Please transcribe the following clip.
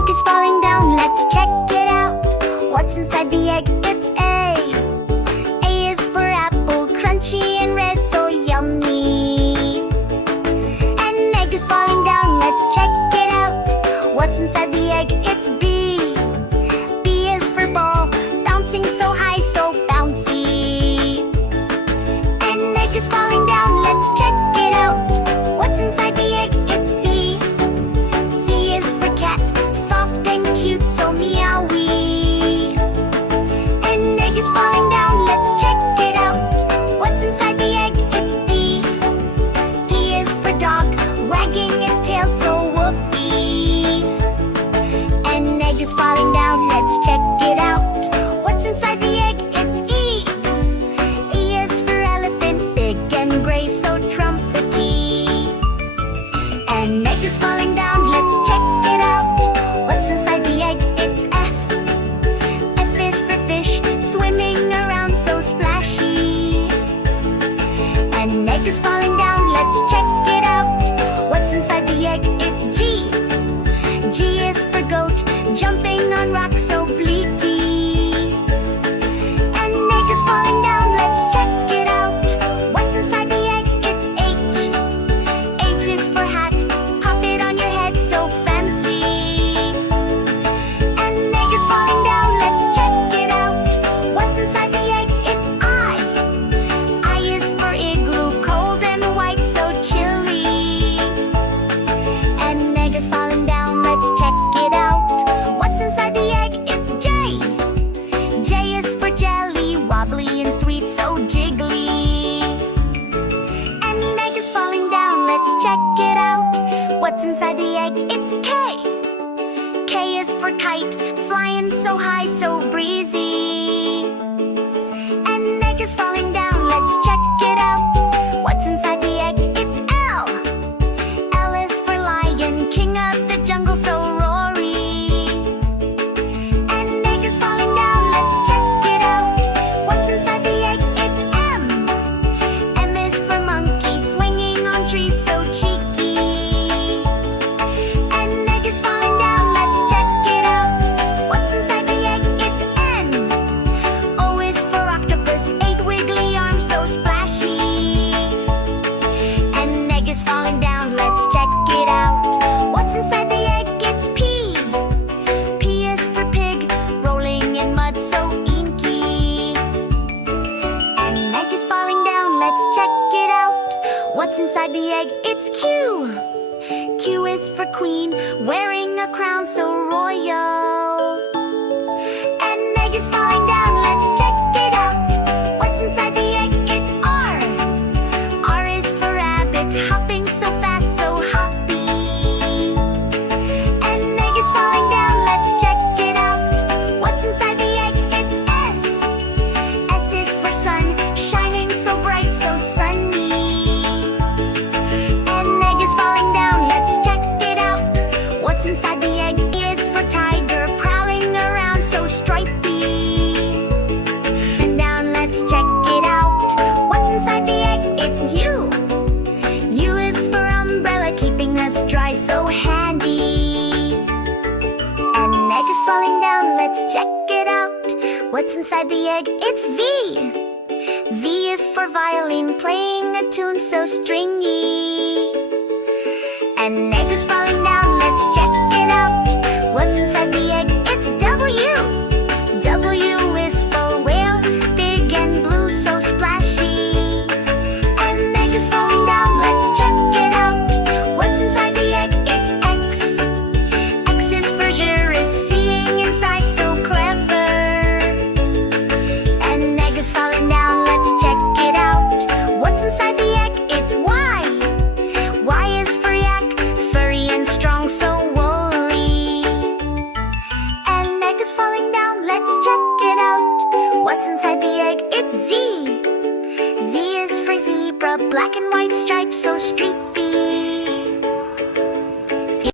egg is falling down, let's check it out. What's inside the egg? It's A. A is for apple, crunchy and red, so yummy. An egg is falling down, let's check it out. What's inside the egg? It's B. B is for ball, bouncing so high, so bouncy. An egg is falling down, let's check it out. What's inside the egg? It's C. C is for cat, soft and cute, so meowy. An egg is falling down, let's check it out. What's inside the egg? It's D. D is for dog, wagging its tail, so woofy. An egg is falling down, let's check it out. What's inside the egg? It's E. E is for elephant, big and gray, so trumpety. An egg is falling down, let's check it out. What's inside the egg? It's F. F is for fish, swimming around, so splashy. An egg is falling down, let's check it out. What's inside the egg? It's G. G is for goat, jumping on rocks, so bleaty. An egg is falling down, let's check it out. What's inside the egg? It's H. H is for hat, pop it on your head, so fancy. An egg is falling down, let's check it out. What's inside the egg? It's I. I is for igloo, cold and white, so chilly. An egg is falling down, let's check it out. What's inside the egg? It's J. J is for jelly, wobbly and sweet, so jiggly. An egg is falling down, let's check it out. What's inside the egg? It's K. K is for kite, flying so high, so breezy. An egg is falling down, let's check it out. What's inside the egg? It's L. L is for lion, king of the jungle, so roary. An egg is falling down, let's check it out. What's inside the egg? It's M. M is for monkey, swinging on trees, so cheeky. An egg is falling down, let's check it out. What's inside the egg? It's N. O is for octopus, 8 wiggly arms, so splashy. An egg is falling down, let's check it out. What's inside the egg? It's P. P is for pig, rolling in mud, so inky. An egg is falling down, let's check it out. What's inside the egg? It's Q. Q is for queen, wearing a crown, so royal. An egg is falling down, let's check it out. What's inside the egg? It's R. R is for rabbit, hopping so fast, so hoppy. An egg is falling down, let's check it out. What's inside the egg? It's S. S is for sun, shining so bright, so sunny. An egg is falling down, let's check it out. What's inside the egg? Is for tiger, prowling around, so stripy. And down, let's check it out. What's inside the egg? It's U. U is for umbrella, keeping us dry, so handy. An egg is falling down, let's check it out. What's inside the egg? It's V. V is for violin, playing a tune, so stringy. An egg is falling down, let's check it out. What's inside the egg? It's W. W is for whale, big and blue, so splashy. An egg is falling down, let's check it out. What's inside the egg? It's X. X is for jurist, seeing inside, so clever. An egg is falling down, let's check it out. What's inside the egg? It's Y. Y is for yak, furry and strong, so woolly. An egg is falling down, let's check it out. What's inside the egg? It's Z. Z is for zebra, black and white stripes, so streaky.